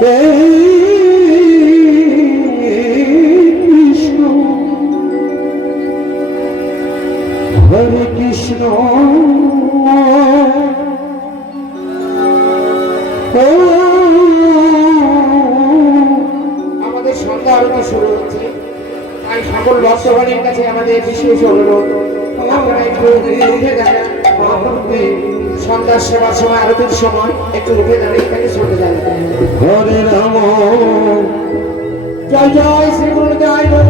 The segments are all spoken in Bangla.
Hey. Joyce, we want to go.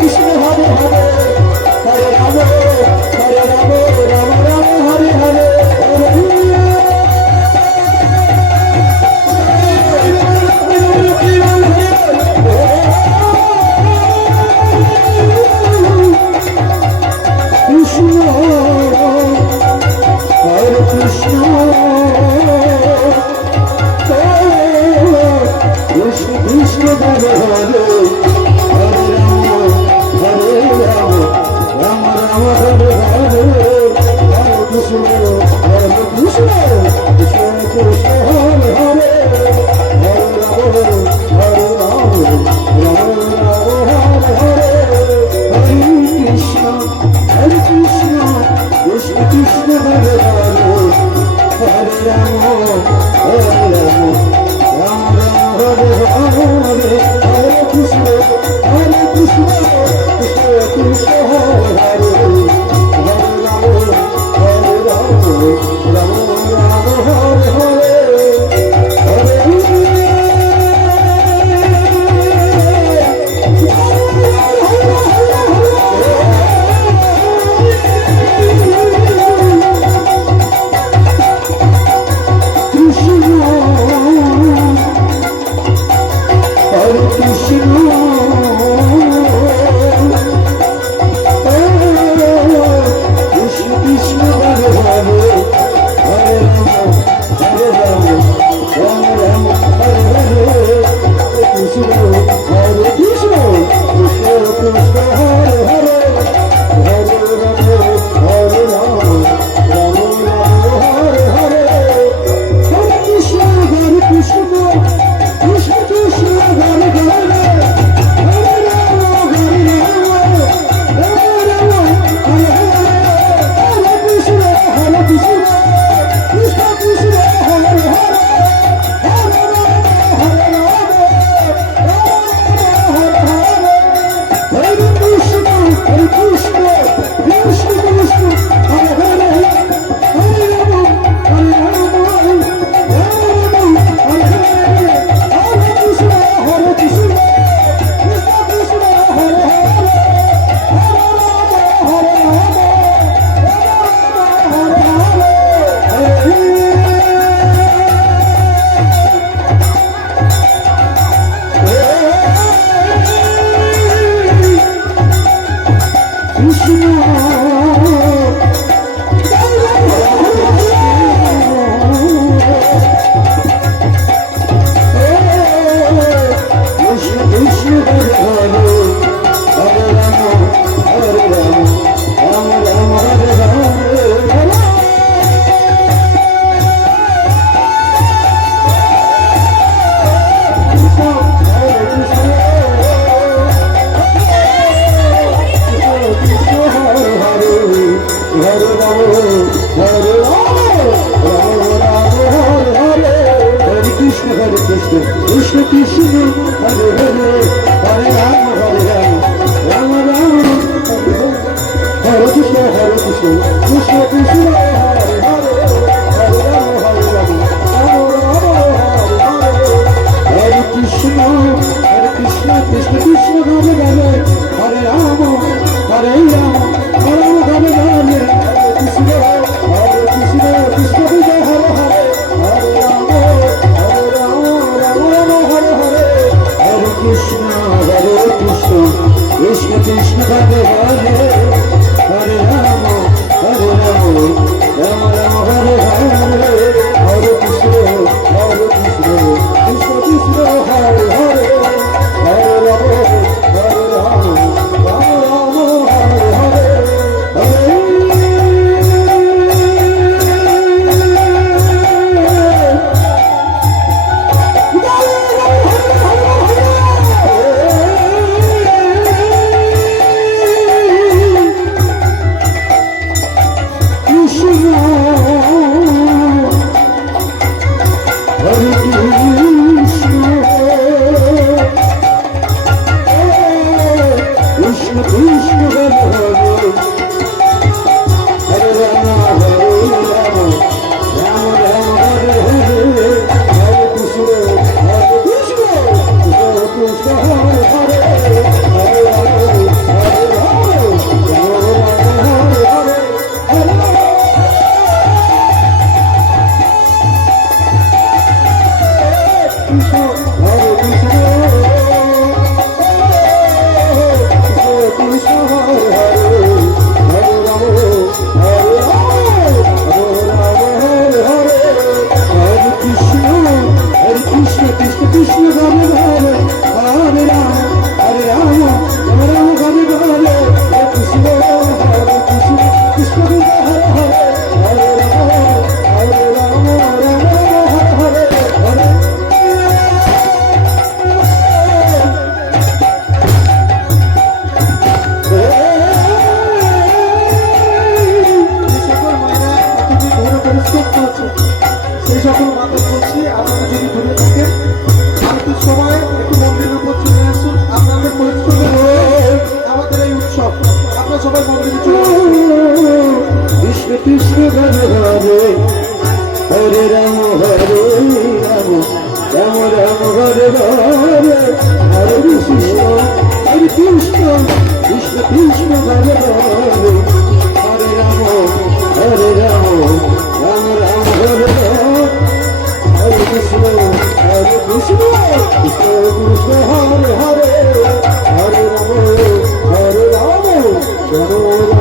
Vishnu হবে হবে হরে রাম হরে রাম। রাম রাম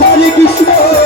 হরে কৃষ্ণ।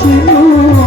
হরে